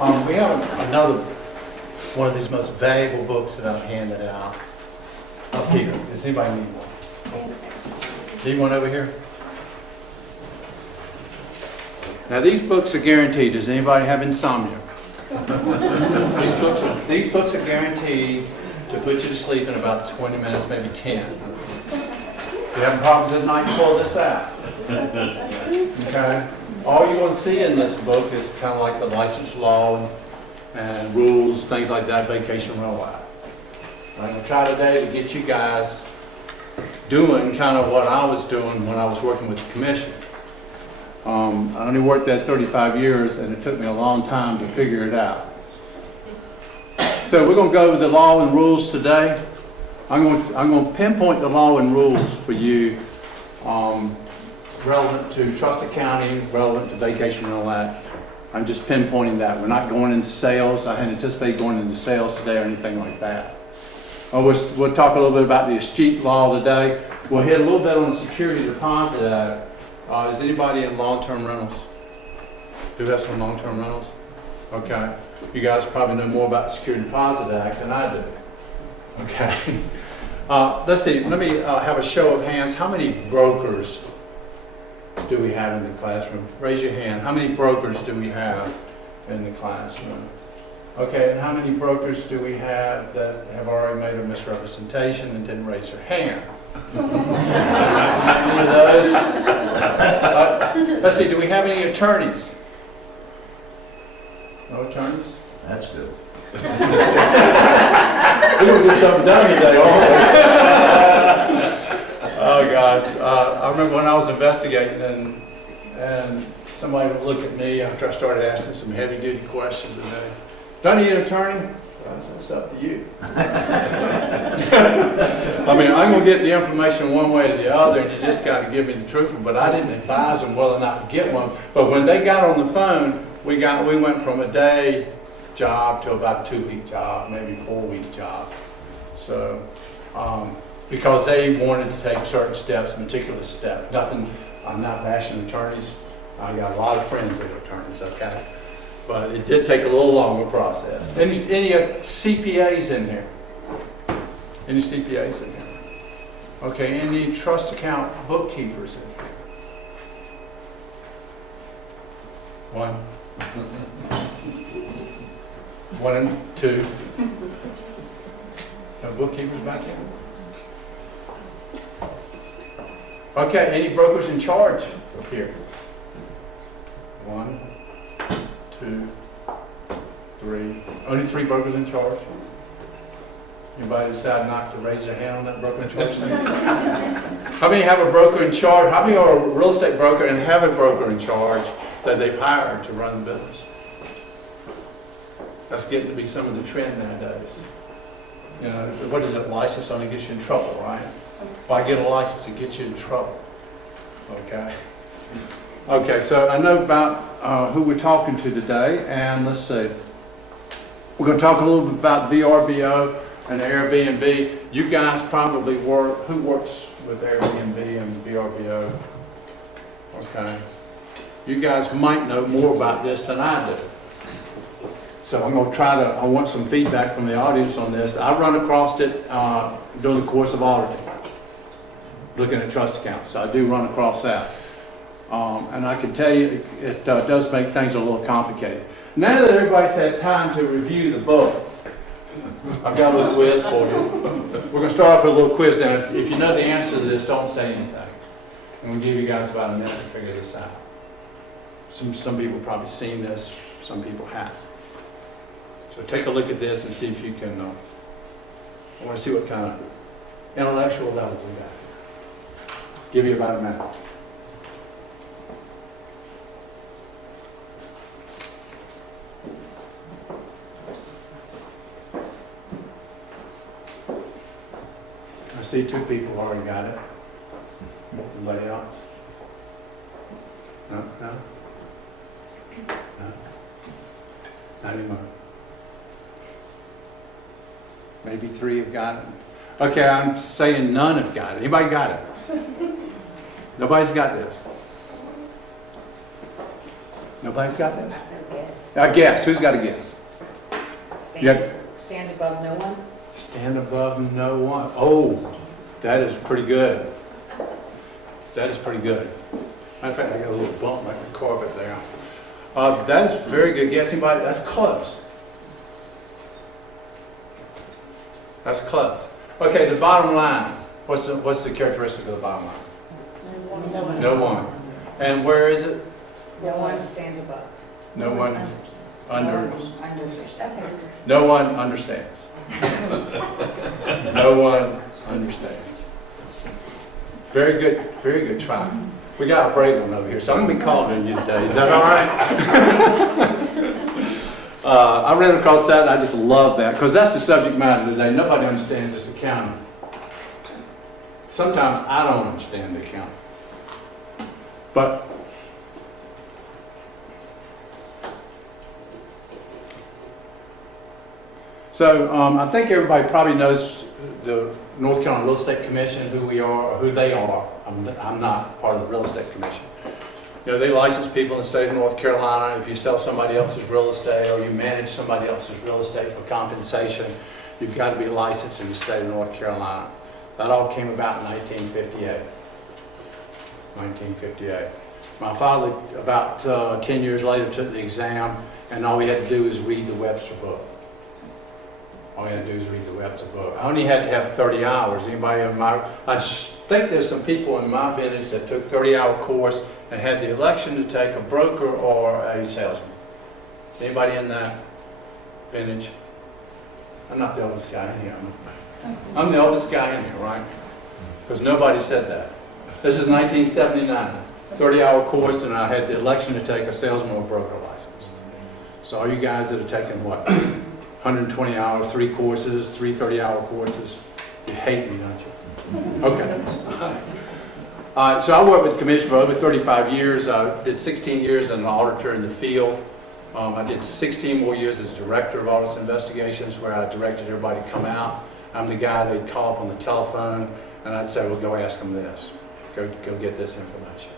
We have another one of these most valuable books that I've handed out up here. Does anybody need one? Need one over here? Now these books are guaranteed. Does anybody have insomnia? These books are guaranteed to put you to sleep in about 20 minutes, maybe 10. If you're having problems at night, pull this out. Okay? All you're going to see in this book is kind of like the license law and rules, things like that, vacation rental act. I'm going to try today to get you guys doing kind of what I was doing when I was working with the commission. I only worked there 35 years, and it took me a long time to figure it out. So we're going to go over the law and rules today. I'm going to pinpoint the law and rules for you, relevant to trust accounting, relevant to vacation rental act. I'm just pinpointing that. We're not going into sales. I hadn't anticipated going into sales today or anything like that. We'll talk a little bit about the escheat law today. We'll hit a little bit on the security deposit act. Is anybody in long-term rentals? Do we have some long-term rentals? Okay. You guys probably know more about the Security Deposit Act than I do. Okay. Let's see. Let me have a show of hands. How many brokers do we have in the classroom? Raise your hand. How many brokers do we have in the classroom? Okay. And how many brokers do we have that have already made a misrepresentation and didn't raise their hand? One of those. Let's see, do we have any attorneys? No attorneys? That's good. We're going to get something done today, aren't we? Oh gosh, I remember when I was investigating and somebody would look at me after I started asking some heavy-duty questions and they, do I need an attorney? That's up to you. I mean, I'm going to get the information one way or the other, and you just got to give me the truth. But I didn't advise them whether or not to get one. But when they got on the phone, we went from a day job to about a 2-week job, maybe 4-week job. So, because they wanted to take certain steps, meticulous steps. Nothing. I'm not bashing attorneys. I got a lot of friends that are attorneys. Okay. But it did take a little longer process. Any CPAs in here? Any CPAs in here? Okay, any trust account bookkeepers in here? One. One and two. No bookkeepers back here? Okay, any brokers in charge up here? One. 2, 3. Only 3 brokers in charge. Anybody decide not to raise their hand on that broker in charge thing? How many have a broker in charge? How many are a real estate broker and have a broker in charge that they've hired to run the business? That's getting to be some of the trend nowadays. You know, what is it? License only gets you in trouble, right? If I get a license, it gets you in trouble. Okay. Okay, so I know about who we're talking to today, and let's see. We're going to talk a little bit about VRBO and Airbnb. You guys probably work, who works with Airbnb and VRBO? Okay. You guys might know more about this than I do. So I'm going to I want some feedback from the audience on this. I run across it during the course of auditing, looking at trust accounts. So I do run across that. And I can tell you, it does make things a little complicated. Now that everybody's had time to review the book, I've got a little quiz for you. We're going to start off with a little quiz now. If you know the answer to this, don't say anything. I'm going to give you guys about a minute to figure this out. Some people have probably seen this, some people haven't. So take a look at this and see if you can, I want to see what kind of intellectual level we got. Give you about a minute. I see 2 people already got it. Anybody else? No? No? No? Not anymore. Maybe 3 have got it. Okay, I'm saying none have got it. Anybody got it? Nobody's got this. Nobody's got this? I guess. Who's got a guess? Stand above no one? Stand above no one. Oh, that is pretty good. That is pretty good. Matter of fact, I got a little bump like the carpet there. That is very good guess. Anybody? That's close. That's close. Okay, the bottom line. What's the characteristic of the bottom line? No one. And where is it? No one stands above. No one under. Okay. No one understands. No one understands. Very good try. We got a break one over here, so I'm going to be calling on you today. Is that all right? I ran across that and I just love that because that's the subject matter today. Nobody understands this accounting. Sometimes I don't understand the accounting. But so I think everybody probably knows the North Carolina Real Estate Commission, who we are, or who they are. I'm not part of the Real Estate Commission. You know, they license people in the state of North Carolina. If you sell somebody else's real estate or you manage somebody else's real estate for compensation, you've got to be licensed in the state of North Carolina. That all came about in 1958. 1958. My father, about 10 years later, took the exam, and all we had to do was read the Webster book. All we had to do is read the Webster book. I only had to have 30 hours. Anybody in my, I think there's some people in my village that took 30-hour course and had the election to take a broker or a salesman. Anybody in that village? I'm not the oldest guy in here. I'm the oldest guy in here, right? Because nobody said that. This is 1979. 30-hour course, and I had the election to take a salesman or broker license. So all you guys that have taken what? 120 hours, 3 courses, 3 30-hour courses. You hate me, don't you? Okay. So I worked with the commission for over 35 years. I did 16 years as an auditor in the field. I did 16 more years as director of audits and investigations, where I directed everybody to come out. I'm the guy they'd call up on the telephone, and I'd say, well, go ask them this. Go get this information.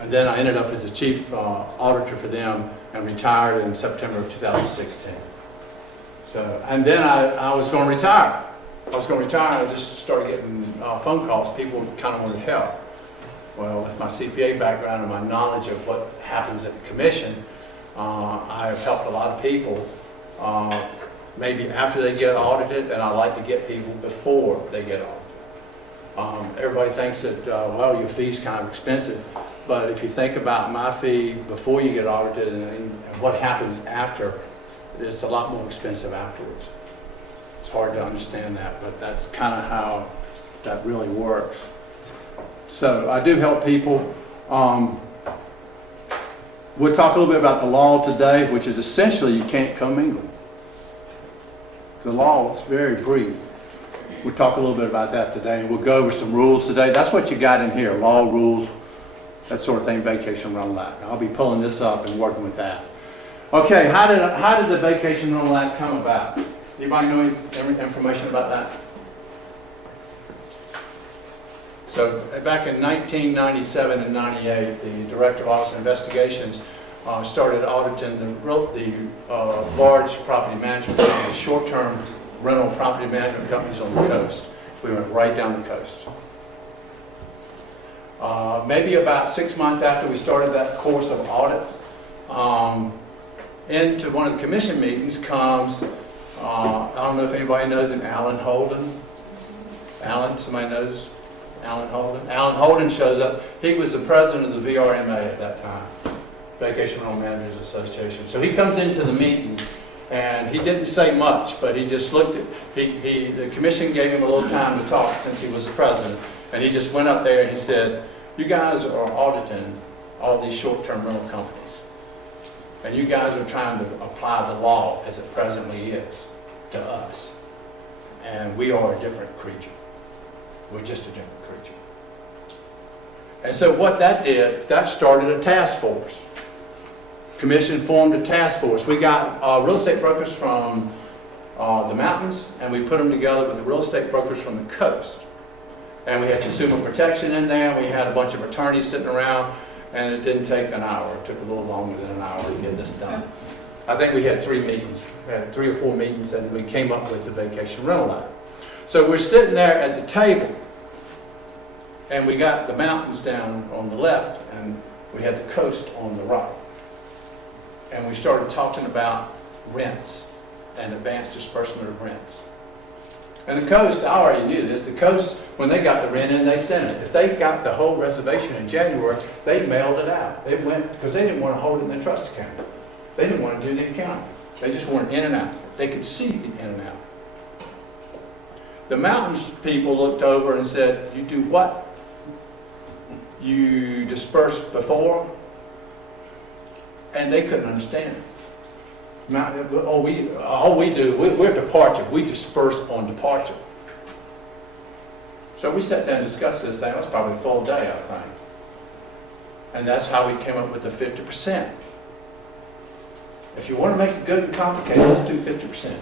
And then I ended up as the chief auditor for them and retired in September of 2016. So, and then I was going to retire. I just started getting phone calls. People kind of wanted help. Well, with my CPA background and my knowledge of what happens at the commission, I have helped a lot of people maybe after they get audited, and I like to get people before they get audited. Everybody thinks that, well, your fee's kind of expensive, but if you think about my fee before you get audited and what happens after, it's a lot more expensive afterwards. It's hard to understand that, but that's kind of how that really works. So I do help people. We'll talk a little bit about the law today, which is essentially you can't commingle. The law is very brief. We'll talk a little bit about that today, and we'll go over some rules today. That's what you got in here, law, rules, that sort of thing, vacation rental act. I'll be pulling this up and working with that. Okay, how did the vacation rental act come about? Anybody know any information about that? So back in 1997 and 98, the Director of Audits and Investigations started auditing the large property management companies, short-term rental property management companies on the coast. We went right down the coast. Maybe about 6 months after we started that course of audits, into one of the commission meetings comes, I don't know if anybody knows him, Alan Holden. Alan, somebody knows Alan Holden? Alan Holden shows up. He was the president of the VRMA at that time, Vacation Rental Managers Association. So he comes into the meeting, and he didn't say much, but he just looked at, the commission gave him a little time to talk since he was the president, and he just went up there and he said, you guys are auditing all these short-term rental companies, and you guys are trying to apply the law as it presently is to us, and we are a different creature. We're just a different creature. And so what that did, that started a task force. Commission formed a task force. We got real estate brokers from the mountains, and we put them together with the real estate brokers from the coast. And we had consumer protection in there, and we had a bunch of attorneys sitting around, and it didn't take an hour. It took a little longer than an hour to get this done. I think we had 3 meetings. We had 3 or 4 meetings, and we came up with the vacation rental line. So we're sitting there at the table, and we got the mountains down on the left, and we had the coast on the right. And we started talking about rents and advanced disbursement of rents. And the coast, I already knew this, the coast, when they got the rent in, they sent it. If they got the whole reservation in January, they mailed it out. They went, because they didn't want to hold it in the trust account. They didn't want to do the accounting. They just wanted in and out. They could see the in and out. The mountains people looked over and said, you do what? You disperse before? And they couldn't understand it. All we do, we're departure. We disperse on departure. So we sat down and discussed this thing. It was probably a full day, I think. And that's how we came up with the 50%. If you want to make it good and complicated, let's do 50%.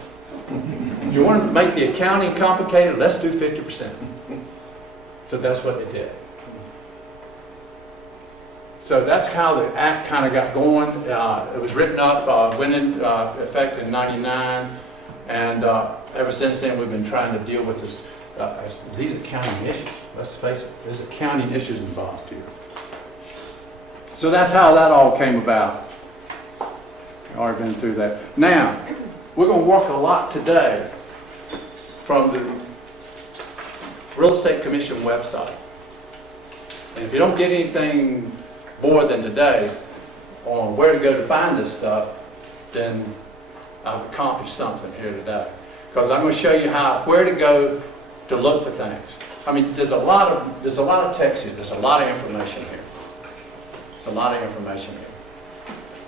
If you want to make the accounting complicated, let's do 50%. So that's what they did. So that's how the act kind of got going. It was written up, went into effect in '99, and ever since then we've been trying to deal with this. These are county issues. Let's face it, there's accounting issues involved here. So that's how that all came about. I've already been through that. Now, we're going to work a lot today from the Real Estate Commission website. And if you don't get anything more than today on where to go to find this stuff, then I've accomplished something here today. Because I'm going to show you where to go to look for things. I mean, there's a lot of text here. There's a lot of information here. There's a lot of information here.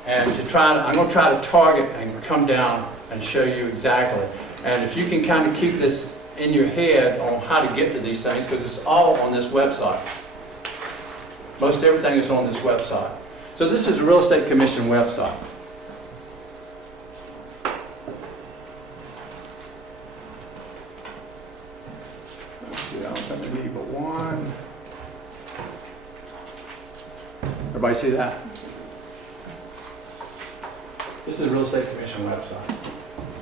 And I'm going to try to target and come down and show you exactly. And if you can kind of keep this in your head on how to get to these things, because it's all on this website. Most everything is on this website. So this is the Real Estate Commission website. Let's see, I don't have to need but one. Everybody see that? This is the Real Estate Commission website.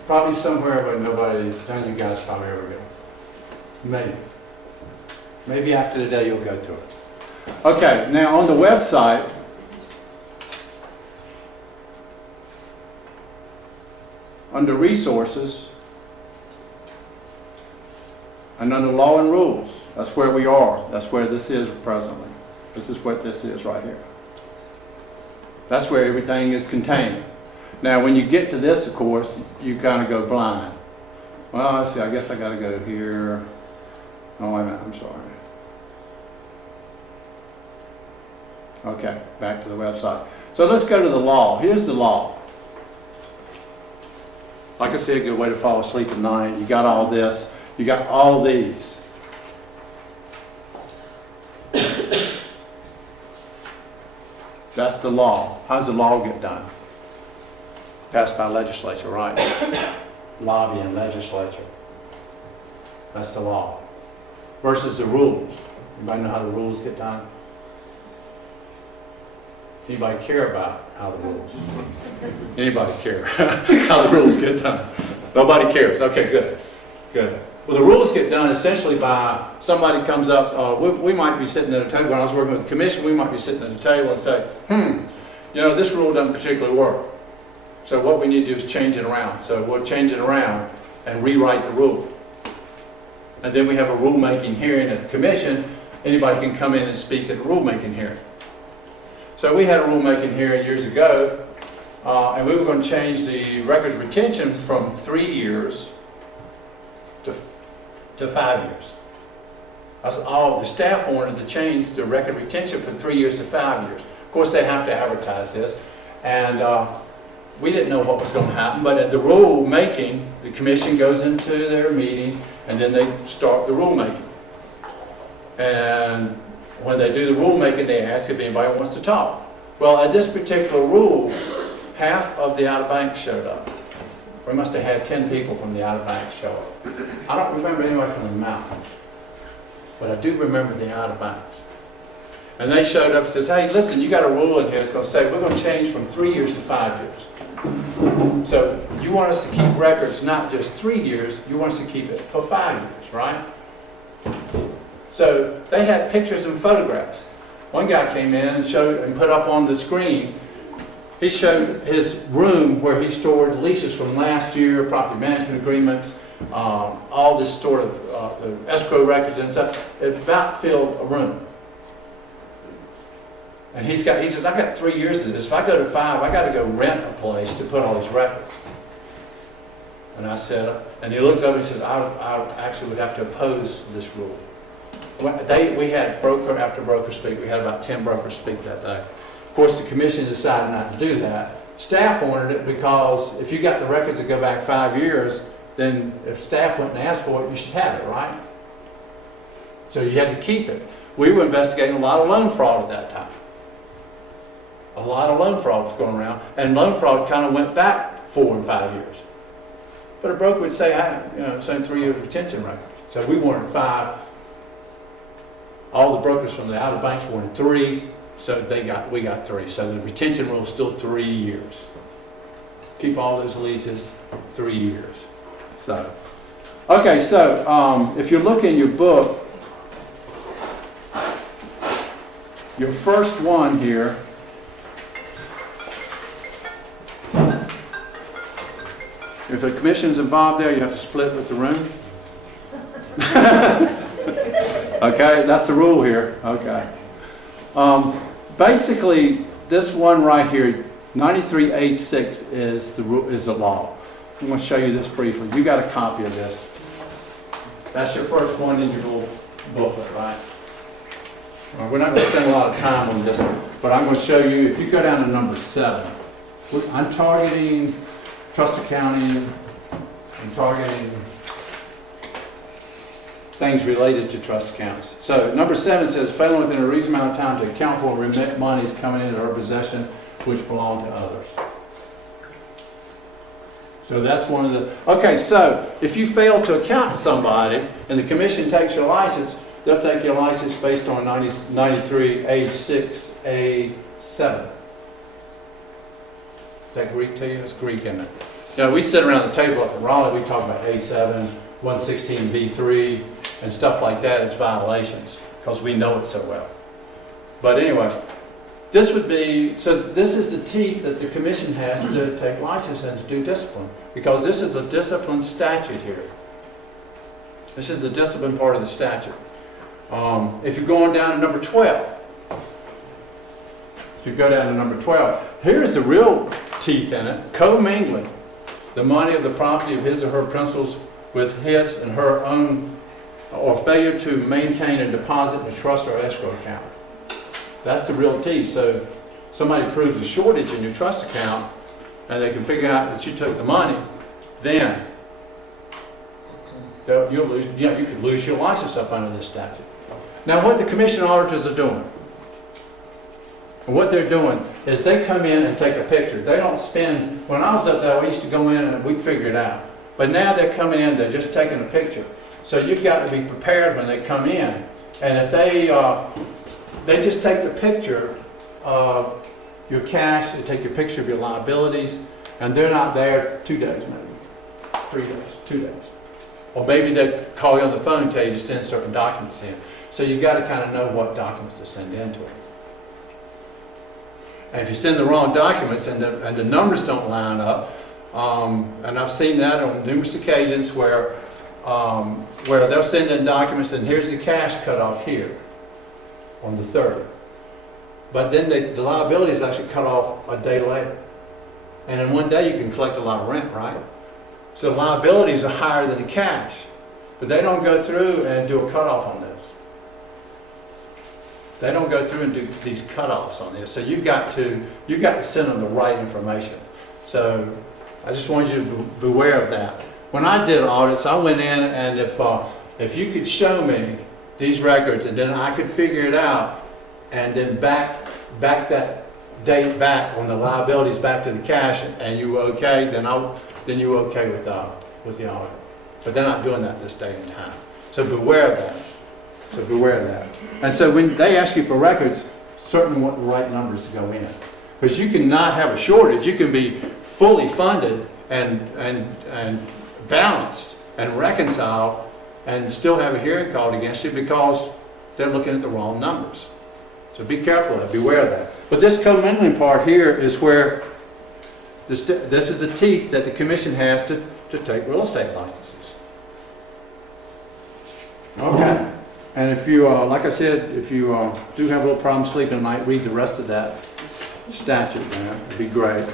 Probably somewhere where none of you guys probably ever go. Maybe. Maybe after today you'll go to it. Okay, now on the website, under resources, and under law and rules, that's where we are. That's where this is presently. This is what this is right here. That's where everything is contained. Now when you get to this, of course, you kind of go blind. Well, let's see, I guess I got to go here. Oh, wait a minute, I'm sorry. Okay, back to the website. So let's go to the law. Here's the law. Like I said, a good way to fall asleep at night. You got all this. You got all these. That's the law. How does the law get done? Passed by legislature, right? Lobbying legislature. That's the law. Versus the rules. Anybody know how the rules get done? Anybody care about how the rules? Anybody care how the rules get done? Nobody cares. Okay, good. Good. Well, the rules get done essentially by somebody comes up. We might be sitting at a table. When I was working with the commission, we might be sitting at a table and say, this rule doesn't particularly work. So what we need to do is change it around. So we'll change it around and rewrite the rule. And then we have a rulemaking hearing at the commission. Anybody can come in and speak at a rulemaking hearing. So we had a rulemaking hearing years ago, and we were going to change the record retention from 3 years to 5 years. That's all. The staff wanted to change the record retention from 3 years to 5 years. Of course, they have to advertise this, and we didn't know what was going to happen. But at the rulemaking, the commission goes into their meeting, and then they start the rulemaking. And when they do the rulemaking, they ask if anybody wants to talk. Well, at this particular rule, half of the out-of-bank showed up. We must have had 10 people from the out-of-bank show up. I don't remember anybody from the mountains, but I do remember the out-of-banks. And they showed up and says, hey, listen, you got a rule in here that's going to say we're going to change from 3 years to 5 years. So you want us to keep records not just 3 years, you want us to keep it for 5 years, right? So they had pictures and photographs. One guy came in and showed and put up on the screen, he showed his room where he stored leases from last year, property management agreements, all this sort of the escrow records and stuff. It about filled a room. And he says, I've got 3 years of this. If I go to 5, I got to go rent a place to put all these records. And I said, and he looked up and he says, I actually would have to oppose this rule. We had broker after broker speak. We had about 10 brokers speak that day. Of course, the commission decided not to do that. Staff wanted it because if you got the records that go back 5 years, then if staff went and asked for it, you should have it, right? So you had to keep it. We were investigating a lot of loan fraud at that time. A lot of loan fraud was going around, and loan fraud kind of went back 4 and 5 years. But a broker would say, same 3 years retention record. So we wanted 5. All the brokers from the outer banks wanted 3, so we got 3. So the retention rule is still 3 years. Keep all those leases 3 years. So, okay, so if you look in your book, your first one here, if the commission's involved there, you have to split with the room. Okay, that's the rule here. Okay. Basically, this one right here, 93A6 is the law. I'm going to show you this briefly. You got a copy of this. That's your first one in your little booklet, right? We're not going to spend a lot of time on this, but I'm going to show you. If you go down to number 7, I'm targeting trust accounting and targeting things related to trust accounts. So number 7 says, failing within a reasonable amount of time to account for and remit monies coming into our possession which belong to others. So that's one of the, okay, so if you fail to account to somebody and the commission takes your license, they'll take your license based on 93A6A7. Is that Greek to you? It's Greek, isn't it? You know, we sit around the table up in Raleigh, we talk about A7, 116B3, and stuff like that as violations, because we know it so well. But anyway, this would be, so this is the teeth that the commission has to take license and to do discipline, because this is a discipline statute here. This is the discipline part of the statute. If you're going down to number 12, if you go down to number 12, here's the real teeth in it. Commingling the money of the property of his or her principals with his and her own, or failure to maintain a deposit in a trust or escrow account. That's the real teeth. So somebody proves a shortage in your trust account and they can figure out that you took the money, then you'll lose, you could lose your license up under this statute. Now what the commission auditors are doing, and what they're doing is they come in and take a picture. They don't spend, when I was up there, we used to go in and we'd figure it out. But now they're coming in, they're just taking a picture. So you've got to be prepared when they come in. And if they just take the picture of your cash, they take your picture of your liabilities, and they're not there 2 days maybe, 3 days, 2 days. Or maybe they call you on the phone and tell you to send certain documents in. So you've got to kind of know what documents to send in to them. And if you send the wrong documents and the numbers don't line up, and I've seen that on numerous occasions where they'll send in documents and here's the cash cut off here on the 3rd. But then the liability is actually cut off a day later. And in 1 day you can collect a lot of rent, right? So the liabilities are higher than the cash. But they don't go through and do a cutoff on this. They don't go through and do these cutoffs on this. So you've got to send them the right information. So I just want you to beware of that. When I did audits, I went in and if you could show me these records and then I could figure it out and then back that date back on the liabilities back to the cash and you were okay, then you were okay with the audit. But they're not doing that this day and time. So beware of that. So beware of that. And so when they ask you for records, certainly want the right numbers to go in. Because you can not have a shortage. You can be fully funded and balanced and reconciled and still have a hearing called against you because they're looking at the wrong numbers. So be careful of that, beware of that. But this commingling part here is where this is the teeth that the commission has to take real estate licenses. Okay. And if you, like I said, if you do have a little problem sleeping at night, read the rest of that statute there. It'd be great.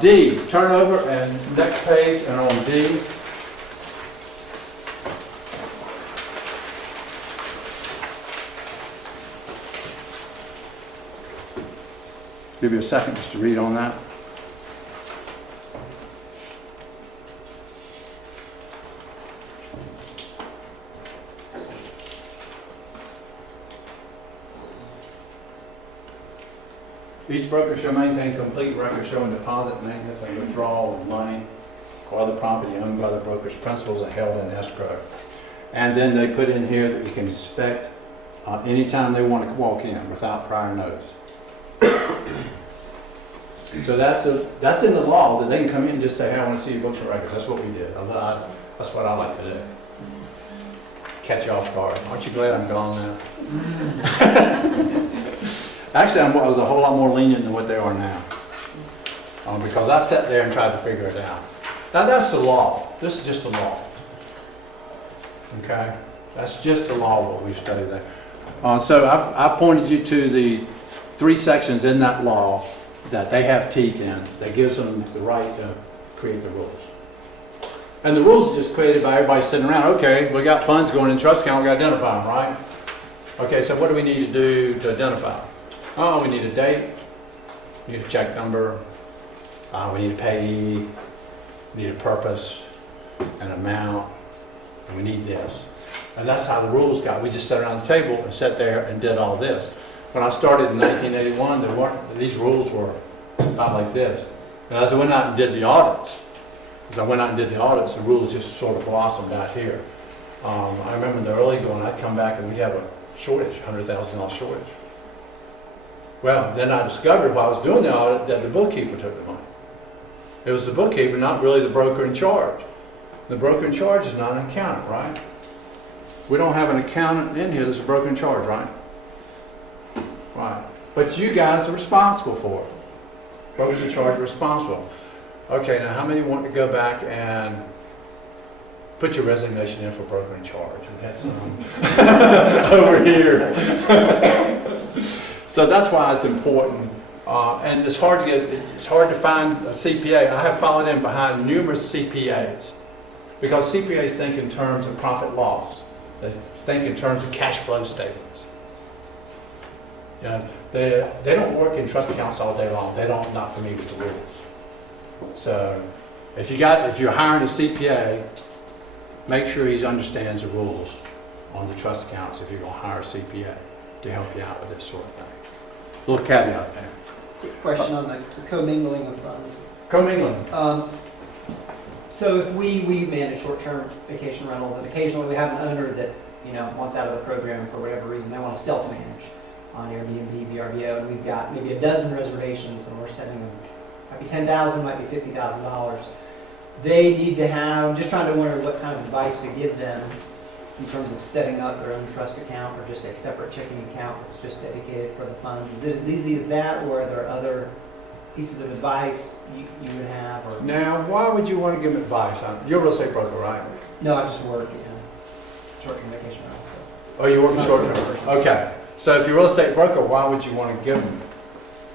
D, turn over and next page, and on D. Give you a second just to read on that. Each broker shall maintain complete record showing deposit, maintenance, and withdrawal of money or other property owned by the broker's principals and held in escrow. And then they put in here that you can inspect anytime they want to walk in without prior notice. So that's in the law, that they can come in and just say, hey, I want to see your books and records. That's what we did. That's what I like to do. Catch you off guard. Aren't you glad I'm gone now? Actually, I was a whole lot more lenient than what they are now. Because I sat there and tried to figure it out. Now that's the law. This is just the law. Okay? That's just the law, what we've studied there. So I've pointed you to the 3 sections in that law that they have teeth in that gives them the right to create the rules. And the rules are just created by everybody sitting around. Okay, we got funds going in trust account, we got to identify them, right? Okay, so what do we need to do to identify them? Oh, we need a date, we need a check number, we need a payee, we need a purpose, an amount, and we need this. And that's how the rules got. We just sat around the table and sat there and did all this. When I started in 1981, these rules were about like this. And as I went out and did the audits, the rules just sort of blossomed out here. I remember in the early going, I'd come back and we'd have a shortage, $100,000 shortage. Well, then I discovered while I was doing the audit that the bookkeeper took the money. It was the bookkeeper, not really the broker in charge. The broker in charge is not an accountant, right? We don't have an accountant in here that's a broker in charge, right? Right. But you guys are responsible for it. Brokers in charge are responsible. Okay, now how many want to go back and put your resignation in for broker in charge? We had some over here. So that's why it's important. And it's hard to find a CPA. I have followed in behind numerous CPAs because CPAs think in terms of profit loss. They think in terms of cash flow statements. You know, they don't work in trust accounts all day long. They're not familiar with the rules. So if you're hiring a CPA, make sure he understands the rules on the trust accounts if you're going to hire a CPA to help you out with this sort of thing. A little caveat there. Quick question on the commingling of funds. Commingling. So if we manage short-term vacation rentals, and occasionally we have an owner that wants out of the program for whatever reason, they want to self-manage on Airbnb, VRBO, and we've got maybe a dozen reservations, and we're sending them, might be $10,000, might be $50,000. They need to have, I'm just trying to wonder what kind of advice to give them in terms of setting up their own trust account or just a separate checking account that's just dedicated for the funds. Is it as easy as that, or are there other pieces of advice you would have? Or Now, why would you want to give them advice? You're a real estate broker, right? No, I just work short-term vacation rentals. So. Oh, you work in short-term? Okay. So if you're a real estate broker, why would you want to give them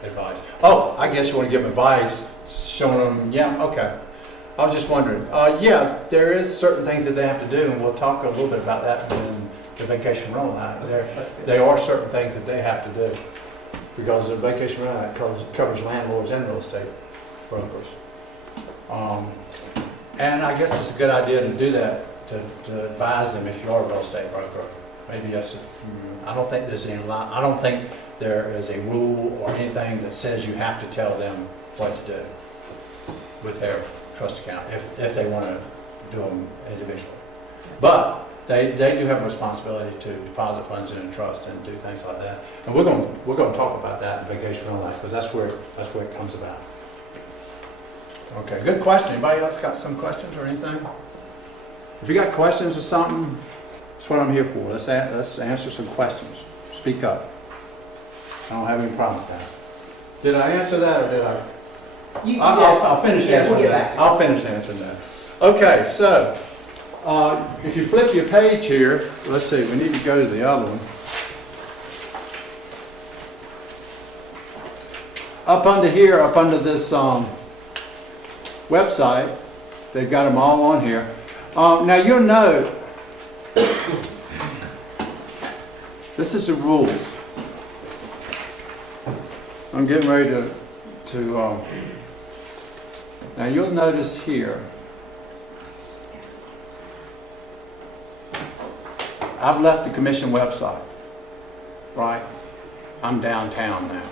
advice? Oh, I guess you want to give them advice, showing them, yeah, okay. I was just wondering. Yeah, there is certain things that they have to do, and we'll talk a little bit about that in the Vacation Rental Act. There are certain things that they have to do because the Vacation Rental Act covers landlords and real estate brokers. And I guess it's a good idea to do that, to advise them if you are a real estate broker. Maybe that's, I don't think there is a rule or anything that says you have to tell them what to do with their trust account if they want to do them individually. But they do have a responsibility to deposit funds in a trust and do things like that. And we're going to talk about that in Vacation Rental Act because that's where it comes about. Okay, good question. Anybody else got some questions or anything? If you got questions or something, that's what I'm here for. Let's answer some questions. Speak up. I don't have any problem with that. Did I answer that or did I? I'll finish answering we'll get that. back. I'll finish answering that. Okay, so if you flip your page here, let's see, we need to go to the other one. Up under here, up under this website, they've got them all on here. Now you'll note, this is the rules. I'm getting ready to now you'll notice here, I've left the commission website, right? I'm downtown now.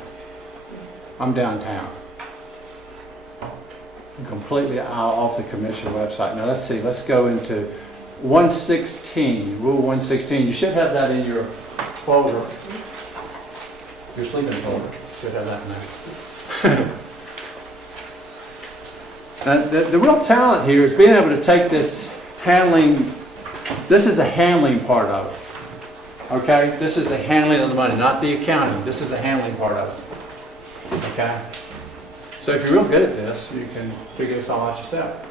I'm downtown. I'm completely out off the commission website. Now let's see, let's go into 116, Rule 116. You should have that in your folder. Your sleeping folder. Should have that in there. And the real talent here is being able to take this handling, this is the handling part of it. Okay? This is the handling of the money, not the accounting. This is the handling part of it. Okay? So if you're real good at this, you can figure this all out yourself.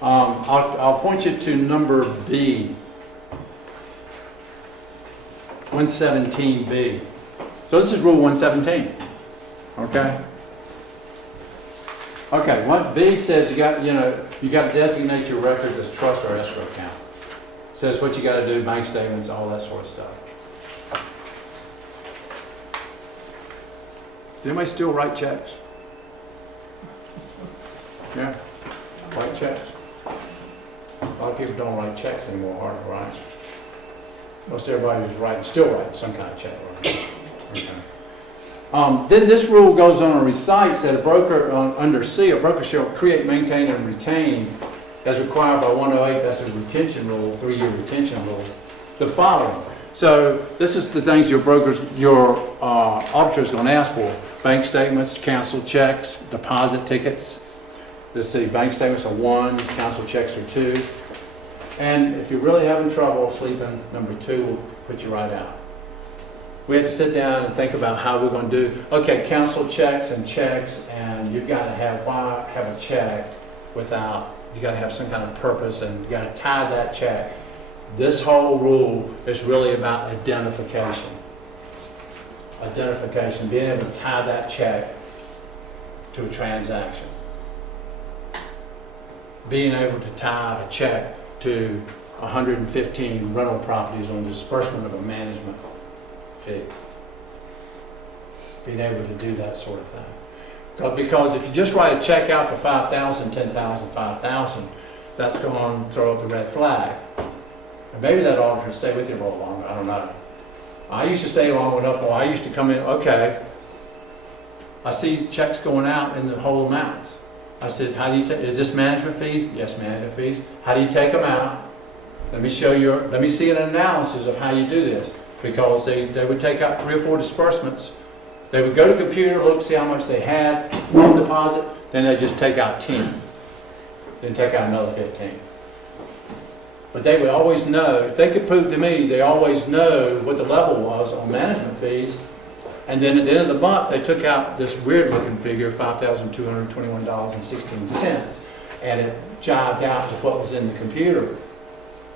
I'll point you to number B. 117B. So this is Rule 117. Okay? Okay, what B says you got to designate your records as trust or escrow account. It says what you got to do, bank statements, all that sort of stuff. Does anybody still write checks? Yeah? Write checks? A lot of people don't write checks anymore, hardly, right? Most everybody who's still writing some kind of check. Right? Okay. Then this rule goes on and recites that a broker, under C, a broker shall create, maintain, and retain, as required by 108, that's a retention rule, 3-year retention rule, the following. So this is the things your auditor is going to ask for. Bank statements, canceled checks, deposit tickets. Let's see, bank statements are 1, canceled checks are 2. And if you're really having trouble sleeping, number 2 will put you right out. We had to sit down and think about how we're going to do, okay, cancel checks, and you've got to have a check without, you got to have some kind of purpose, and you got to tie that check. This whole rule is really about identification. Identification, being able to tie that check to a transaction. Being able to tie a check to 115 rental properties on disbursement of a management fee. Being able to do that sort of thing. Because if you just write a check out for 5,000, 10,000, 5,000, that's going to throw up the red flag. And maybe that auditor will stay with you a little longer, I don't know. I used to stay long enough, or I used to come in, okay, I see checks going out in the whole amount. I said, how do you is this management fees? Yes, management fees. How do you take them out? Let me see an analysis of how you do this. Because they would take out 3 or 4 disbursements. They would go to the computer, look, see how much they had on deposit, then they'd just take out 10. Then take out another 15. But they would always know, if they could prove to me, they always know what the level was on management fees. And then at the end of the month, they took out this weird looking figure, $5,221.16. And it jived out with what was in the computer.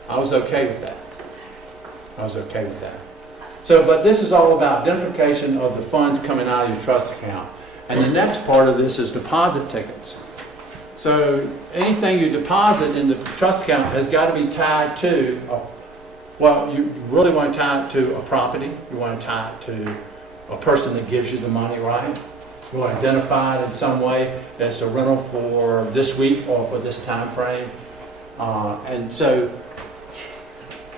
I was okay with that. So, but this is all about identification of the funds coming out of your trust account. And the next part of this is deposit tickets. So anything you deposit in the trust account has got to be tied to, well, you really want to tie it to a property. You want to tie it to a person that gives you the money, right? You want to identify it in some way as a rental for this week or for this time frame. And so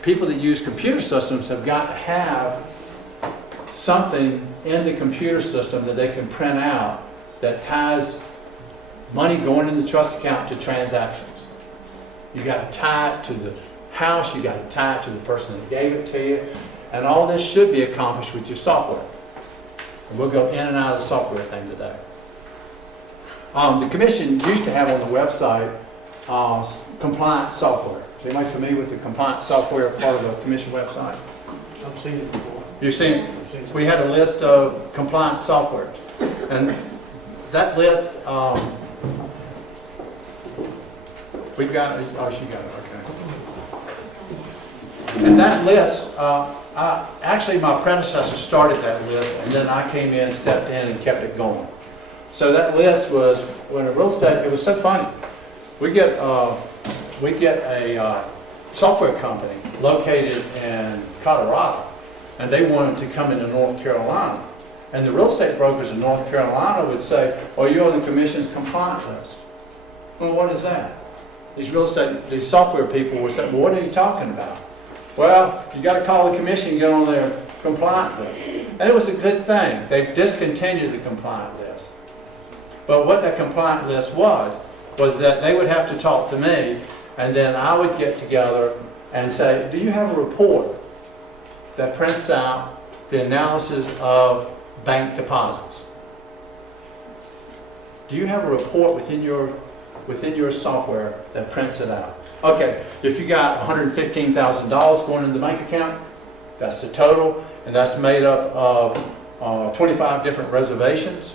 people that use computer systems have got to have something in the computer system that they can print out that ties money going in the trust account to transactions. You got to tie it to the house, you got to tie it to the person that gave it to you, and all this should be accomplished with your software. And we'll go in and out of the software thing today. The commission used to have on the website compliance software. Is anybody familiar with the compliance software part of the commission website? I've seen it before. You've seen, I've seen it. we had a list of compliance software. And that list, we've got, oh, she got it, okay. And that list, actually my predecessor started that list, and then I came in, stepped in, and kept it going. So that list was, when a real estate, it was so funny. We get a software company located in Colorado, and they wanted to come into North Carolina. And the real estate brokers in North Carolina would say, "Oh, you're on the commission's compliance list." Well, what is that? These software people would say, "Well, what are you talking about?" Well, you got to call the commission and get on their compliance list. And it was a good thing. They've discontinued the compliant list. But what that compliant list was that they would have to talk to me, and then I would get together and say, "Do you have a report that prints out the analysis of bank deposits? Do you have a report within your software that prints it out?" Okay, if you got $115,000 going in the bank account, that's the total, and that's made up of 25 different reservations.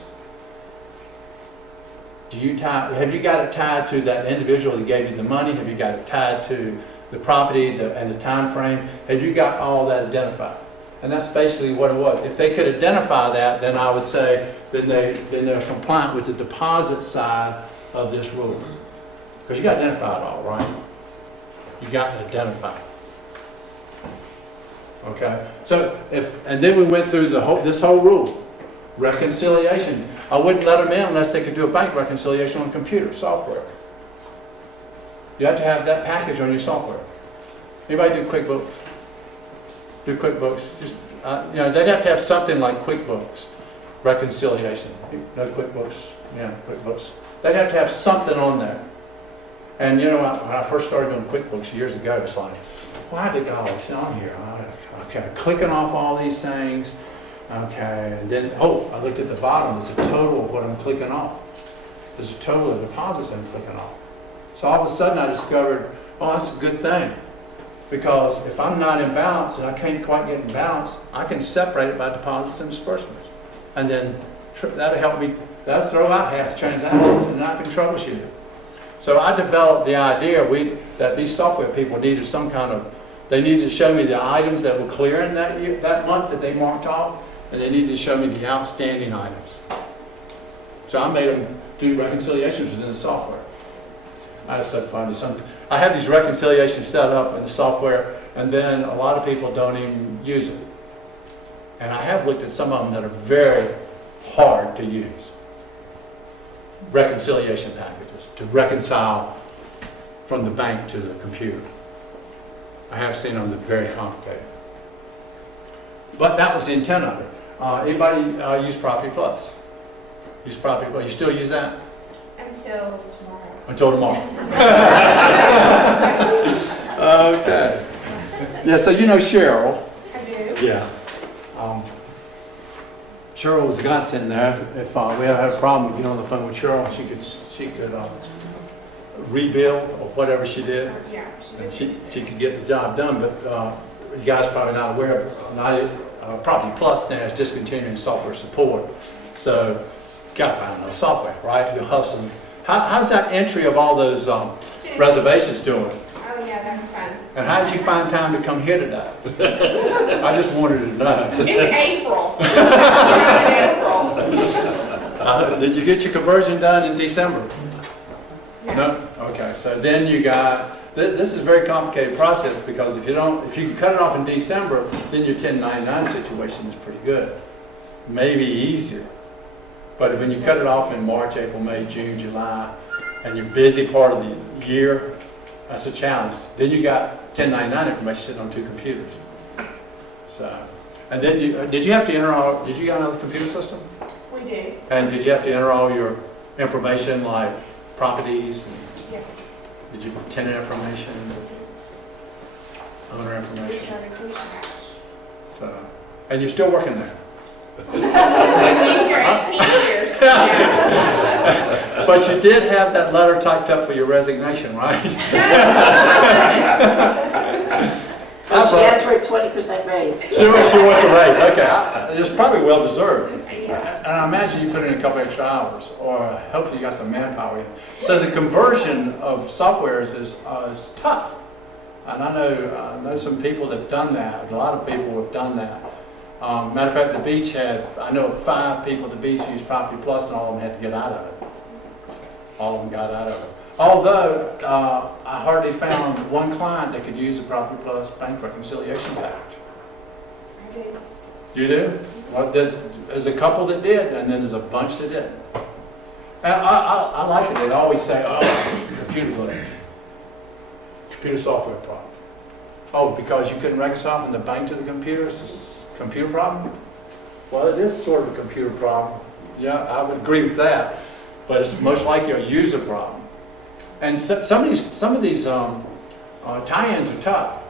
Have you got it tied to that individual that gave you the money? Have you got it tied to the property and the time frame? Have you got all that identified? And that's basically what it was. If they could identify that, then I would say then they're compliant with the deposit side of this rule. Because you got to identify it all, right? You got to identify it. Okay. So and then we went through this whole rule, reconciliation. I wouldn't let them in unless they could do a bank reconciliation on computer software. You have to have that package on your software. Anybody do QuickBooks? Do QuickBooks? Just they'd have to have something like QuickBooks reconciliation. No QuickBooks? Yeah, QuickBooks. They'd have to have something on there. And when I first started doing QuickBooks years ago, it's like, why have they got all this on here? Okay, clicking off all these things. Okay, and then, I looked at the bottom. There's a total of what I'm clicking off. There's a total of deposits I'm clicking off. So all of a sudden I discovered, that's a good thing. Because if I'm not in balance and I can't quite get in balance, I can separate it by deposits and disbursements. And then that'll help me, that'll throw out half the transaction, and I can troubleshoot it. So I developed the idea that these software people needed they needed to show me the items that were clearing that month that they marked off, and they needed to show me the outstanding items. So I made them do reconciliations within the software. That's so funny. I have these reconciliations set up in the software, and then a lot of people don't even use it. And I have looked at some of them that are very hard to use. Reconciliation packages to reconcile from the bank to the computer. I have seen them that are very complicated. But that was the intent of it. Anybody use Property Plus? Use Property Plus? You still use that? Until tomorrow. Until tomorrow. Okay. Yeah, so you know Cheryl. I do. Yeah. Cheryl was godsend there. If we ever had a problem, get on the phone with Cheryl. She could rebuild or whatever she did. Yeah. And she could get the job done. But you guys are probably not aware of it. Property Plus now is discontinuing software support. So got to find another software, right? You're hustling. How's that entry of all those reservations doing? Oh yeah, that's fun. And how did you find time to come here today? I just wanted to know. It's April. So it's April. Did you get your conversion done in December? Yeah. No? Okay, so then you got, this is a very complicated process because if you cut it off in December, then your 1099 situation is pretty good. Maybe easier. But when you cut it off in March, April, May, June, July, and you're busy part of the year, that's a challenge. Then you got 1099 information sitting on two computers. So, and then did you have to enter did you got another computer system? We do. And did you have to enter all your information like properties? Yes. Did you tenant information, owner We information? started from scratch. So, and you're still working there? I've been here 18 years. Yeah. But you did have that letter typed up for your resignation, right? Well, she asked for a 20% raise. She wants a raise, okay. It's probably well deserved. Yeah. And I imagine you put in a couple extra hours, or hopefully you got some manpower in. So the conversion of softwares is tough. And I know some people that have done that. A lot of people have done that. Matter of fact, the beach I know 5 people at the beach used Property Plus, and all of them had to get out of it. All of them got out of it. Although, I hardly found one client that could use the Property Plus bank reconciliation package. I did. You do? Well, there's a couple that did, and then there's a bunch that didn't. And I like it. They always say, oh, computer glitch. Computer software problem. Oh, because you couldn't reconcile from the bank to the computer? It's a computer problem? Well, it is sort of a computer problem. Yeah, I would agree with that. But it's most likely a user problem. And some of these tie-ins are tough.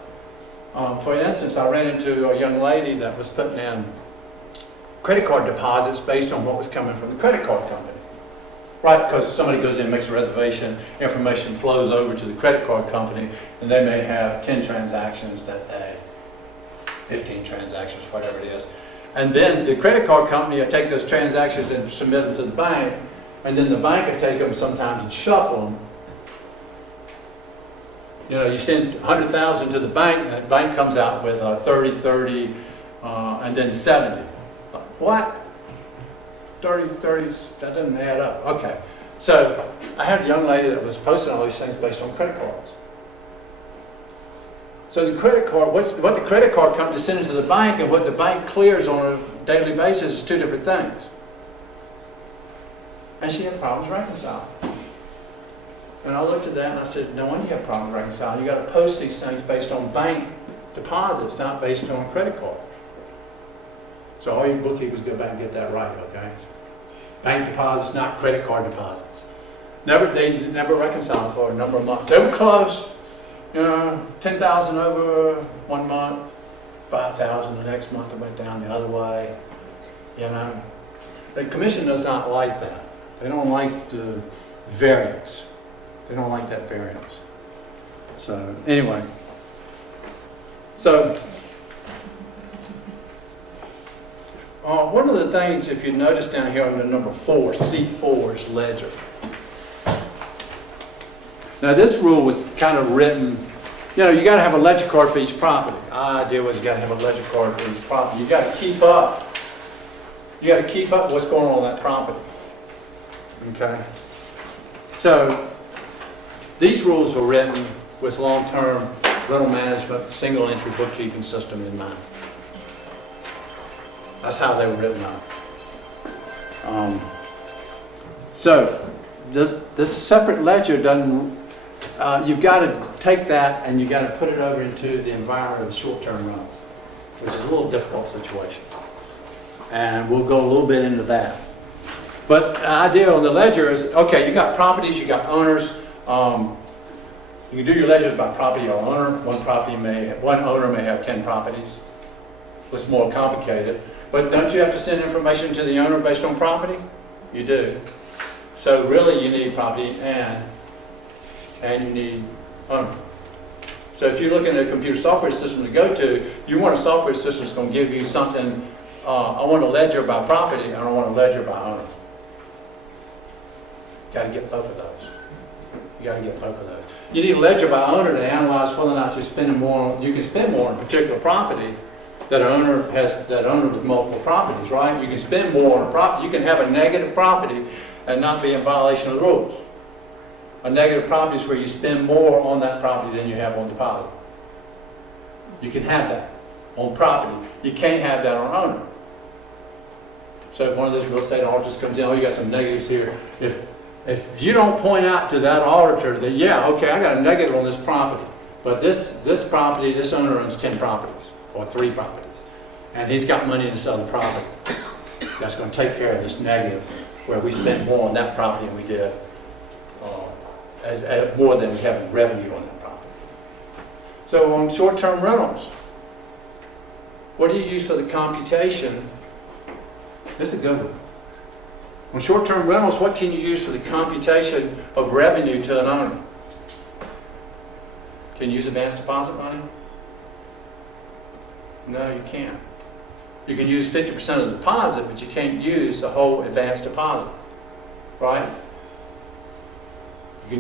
For instance, I ran into a young lady that was putting in credit card deposits based on what was coming from the credit card company. Right, because somebody goes in, makes a reservation, information flows over to the credit card company, and they may have 10 transactions that day, 15 transactions, whatever it is. And then the credit card company will take those transactions and submit them to the bank, and then the bank will take them sometimes and shuffle them. You know, you send 100,000 to the bank, and the bank comes out with 30, 30, and then 70. What? 30, 30s, that doesn't add up. Okay. So I had a young lady that was posting all these things based on credit cards. So the credit card, what the credit card company sends to the bank and what the bank clears on a daily basis is 2 different things. And she had problems reconciling. And I looked at that and I said, no wonder you have problems reconciling. You got to post these things based on bank deposits, not based on credit cards. So all your bookkeepers go back and get that right, okay? Bank deposits, not credit card deposits. They never reconciled for a number of months. They were close, you know, 10,000 over 1 month, 5,000 the next month. It went down the other way, you know. The commission does not like that. They don't like the variance. They don't like that variance. So anyway, one of the things, if you notice down here under number 4, C4 is ledger. Now this rule was kind of written, you know, you got to have a ledger card for each property. Our idea was you got to have a ledger card for each property. You got to keep up. You got to keep up what's going on that property. Okay? So these rules were written with long-term rental management, single entry bookkeeping system in mind. That's how they were written up. So this separate ledger doesn't, you've got to take that and you've got to put it over into the environment of short-term rentals, which is a little difficult situation. And we'll go a little bit into that. But the idea on the ledger is, okay, you got properties, you got owners. You can do your ledgers by property or owner. One owner may have 10 properties. It's more complicated. But don't you have to send information to the owner based on property? You do. So really you need property and you need owner. So if you're looking at a computer software system to go to, you want a software system that's going to give you something, I want a ledger by property and I want a ledger by owner. You got to get both of those. You got to get both of those. You need a ledger by owner to analyze whether or not you're spending more. You can spend more on a particular property that owner with multiple properties, right? You can spend more on a property. You can have a negative property and not be in violation of the rules. A negative property is where you spend more on that property than you have on deposit. You can have that on property. You can't have that on owner. So if one of those real estate auditors comes in, oh, you got some negatives here. If you don't point out to that auditor that, yeah, okay, I got a negative on this property, but this property, this owner owns 10 properties or 3 properties, and he's got money in this other property, that's going to take care of this negative where we spend more on that property than we did as more than we have in revenue on that property. So on short-term rentals, what do you use for the computation? This is a good one. On short-term rentals, what can you use for the computation of revenue to an owner? Can you use advance deposit money? No, you can't. You can use 50% of the deposit, but you can't use the whole advance deposit, right? You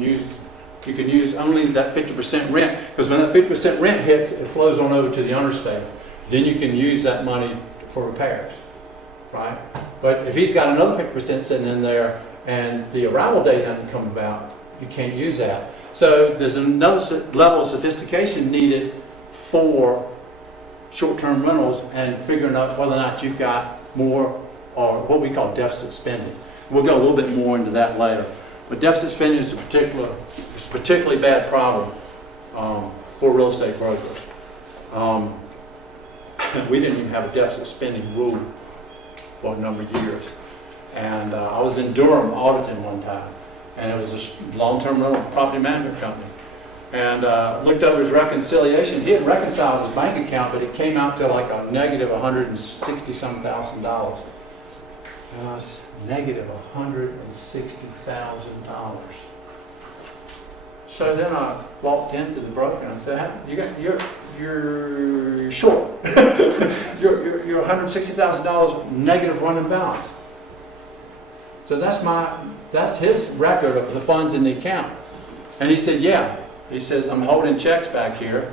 can use only that 50% rent, because when that 50% rent hits, it flows on over to the owner's statement. Then you can use that money for repairs, right? But if he's got another 50% sitting in there and the arrival date hasn't come about, you can't use that. So there's another level of sophistication needed for short-term rentals and figuring out whether or not you've got more, or what we call deficit spending. We'll go a little bit more into that later. But deficit spending is a particularly bad problem for real estate brokers. We didn't even have a deficit spending rule for a number of years. And I was in Durham auditing one time, and it was a long-term rental property management company. And looked over his reconciliation. He had reconciled his bank account, but it came out to like a negative $160-some thousand. Negative $160,000. So then I walked into the broker and I said, "You're short. you're $160,000 negative running balance." So that's his record of the funds in the account. And he said, "Yeah." He says, "I'm holding checks back here,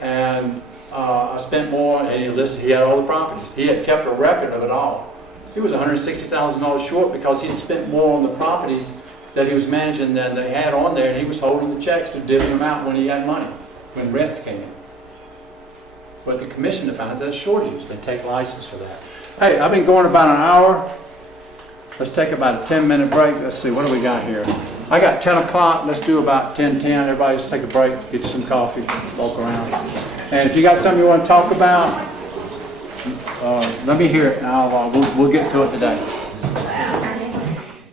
and I spent more." And he listed, he had all the properties. He had kept a record of it all. He was $160,000 short because he had spent more on the properties that he was managing than they had on there, and he was holding the checks to divvy them out when he had money, when rents came in. But the commission defines that as shortage. They take license for that. Hey, I've been going about an hour. Let's take about a 10-minute break. Let's see, what do we got here? I got 10 o'clock. Let's do about 10:10. Everybody just take a break, get you some coffee, walk around. And if you got something you want to talk about, let me hear it, and we'll get to it today.